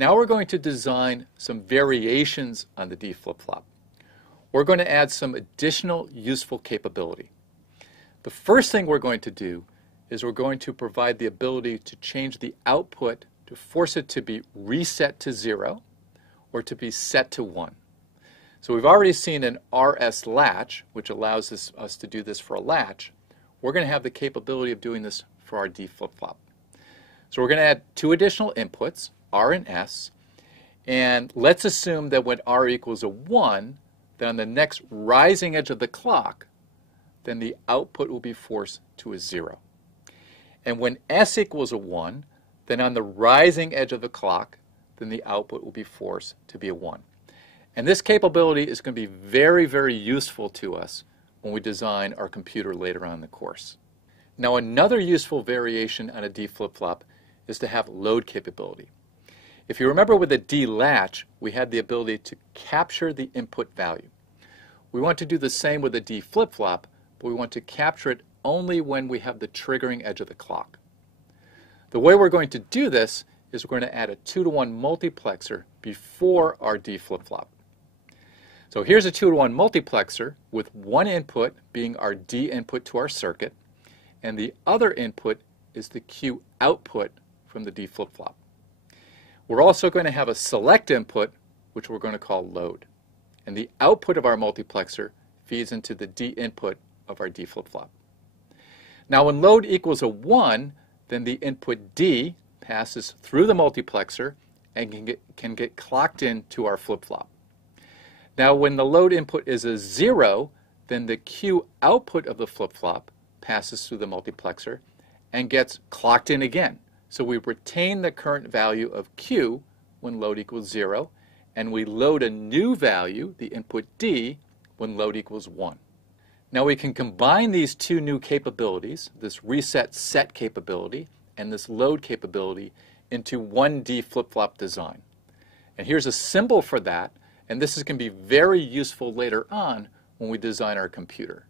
Now we're going to design some variations on the D flip-flop. We're going to add some additional useful capability. The first thing we're going to do is we're going to provide the ability to change the output to force it to be reset to 0 or to be set to 1. So we've already seen an RS latch, which allows us to do this for a latch. We're going to have the capability of doing this for our D flip-flop. So we're going to add two additional inputs, R and S, and let's assume that when R equals a 1, then on the next rising edge of the clock, then the output will be forced to a 0. And when S equals a 1, then on the rising edge of the clock, then the output will be forced to be a 1. And this capability is going to be very, very useful to us when we design our computer later on in the course. Now another useful variation on a D flip-flop is to have load capability. If you remember with a D latch, we had the ability to capture the input value. We want to do the same with a D flip-flop, but we want to capture it only when we have the triggering edge of the clock. The way we're going to do this is we're going to add a 2-to-1 multiplexer before our D flip-flop. So here's a 2-to-1 multiplexer with one input being our D input to our circuit, and the other input is the Q output from the D flip-flop. We're also going to have a select input, which we're going to call load. And the output of our multiplexer feeds into the D input of our D flip-flop. Now when load equals a 1, then the input D passes through the multiplexer and can get clocked into our flip-flop. Now when the load input is a 0, then the Q output of the flip-flop passes through the multiplexer and gets clocked in again. So we retain the current value of Q when load equals 0, and we load a new value, the input D, when load equals 1. Now we can combine these two new capabilities, this reset set capability and this load capability, into one D flip-flop design. And here's a symbol for that, and this is going to be very useful later on when we design our computer.